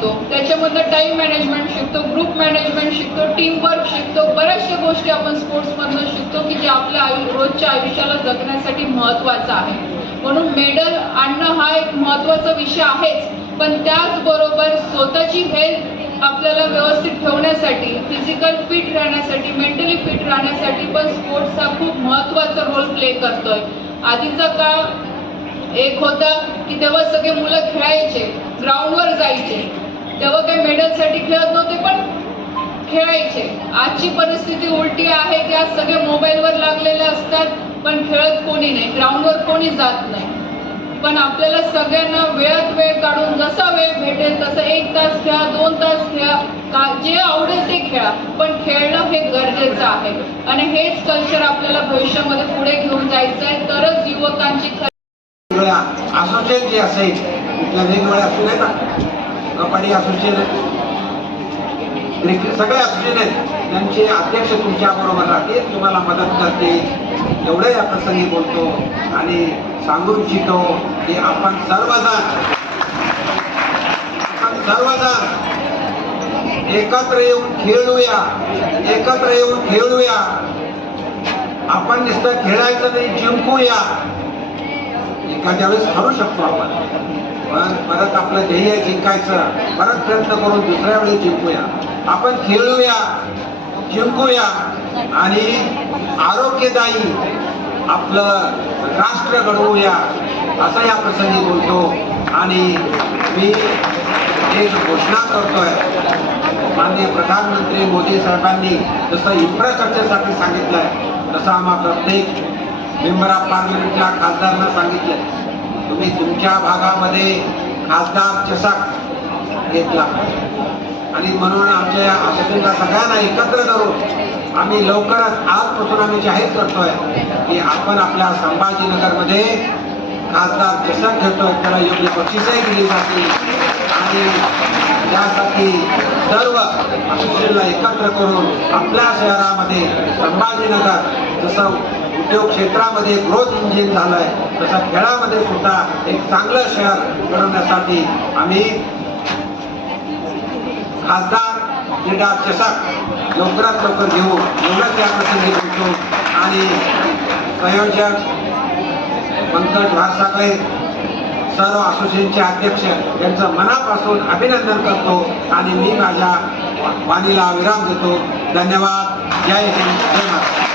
शिकतो. त्याच्यामधनं time management शिकतो ग्रुप मॅनेजमेंट शिकतो टीमवर्क शिकतो. बऱ्याचशा गोष्टी आपण स्पोर्ट्समधनं शिकतो की जे आपल्या आयु रोजच्या आयुष्याला जगण्यासाठी महत्त्वाचं आहे. म्हणून मेडल आणणं हा एक महत्त्वाचा विषय आहेच. पण त्याचबरोबर स्वतःची हेल्थ आपल्याला व्यवस्थित ठेवण्यासाठी फिजिकल फिट राहण्यासाठी मेंटली फिट राहण्यासाठी पण स्पोर्ट्स हा खूप महत्त्वाचा रोल प्ले करतोय. आधीचा काळ एक होता की तेव्हा सगळे मुलं खेळायचे ग्राउंडवर जायचे. तेव्हा काही मेडलसाठी खेळत नव्हते पण खेळायचे. आजची परिस्थिती उलटी आहे की आज सगळे मोबाईलवर लागलेले असतात पण खेळत कोणी नाही ग्राउंडवर कोणी जात नाही. पण आपल्याला सगळ्यांना वेळात वेळ काढून जसा वेळ भेटेल तसं एक तास खेळा दोन तास खेळा का जे आवडेल ते खेळा. पण खेळणं हे गरजेचं आहे. आणि हेच कल्चर आपल्याला भविष्यामध्ये पुढे घेऊन जायचं आहे. तरच युवकांची असोसिएट जे असेल. कुठल्या वेगवेगळ्या असू नये का कबड्डी असोसिएशन क्रिकेट सगळे असोसिएशन आहेत. त्यांचे अध्यक्ष तुमच्या बरोबर राहतील. तुम्हाला मदत करतील. एवढं या प्रसंगी बोलतो आणि सांगू इच्छितो की आपण सर्वजण आपण सर्वजण एकत्र येऊन खेळूया. एकत्र येऊन खेळूया. आपण नुसतं खेळायचं नाही जिंकूया. एखाद्या वेळेस हरू शकतो आपण. आपलं ध्येय जिंकायचं. परत प्रयत्न करून दुसऱ्या वेळी जिंकूया. आपण खेळूया जिंकूया आणि आरोग्यदायी आपलं राष्ट्र घडवूया असं या प्रसंगी बोलतो. आणि मी एक घोषणा करतोय माननीय प्रधानमंत्री मोदी साहेबांनी जसं इन्फ्रास्ट्रक्चरसाठी सांगितलंय तसं आम्हा प्रत्येक मेंबर ऑफ पार्लमेंटला खासदारांना सांगितलंय. तुम्ही तुमच्या भागामध्ये खासदार चषक घेतला. आणि म्हणून आमच्या आसोसीला सगळ्यांना एकत्र करून आम्ही लवकरच आजपासून आम्ही जाहीर करतोय की आपण आपल्या संभाजीनगरमध्ये खासदार चषक घेतोय. त्याला योग्य बक्षीसही दिली जाते आणि त्यासाठी सर्व असोसिएशनला एकत्र करून आपल्या शहरामध्ये संभाजीनगर जसं उद्योग क्षेत्रामध्ये ग्रोथ इंजिन झालं आहे तसं खेळामध्ये सुद्धा एक चांगलं शहर घडवण्यासाठी आम्ही खासदार क्रीडा चषक लवकरात लवकर घेऊ एवढंच या प्रसंगी बोलतो. आणि संयोजक पंकज भारसागळे सर्व असोसिएशनचे अध्यक्ष यांचं मनापासून अभिनंदन करतो आणि मी माझ्या वाणीला विराम देतो. धन्यवाद. जय हिंद. जय महाराष्ट्र.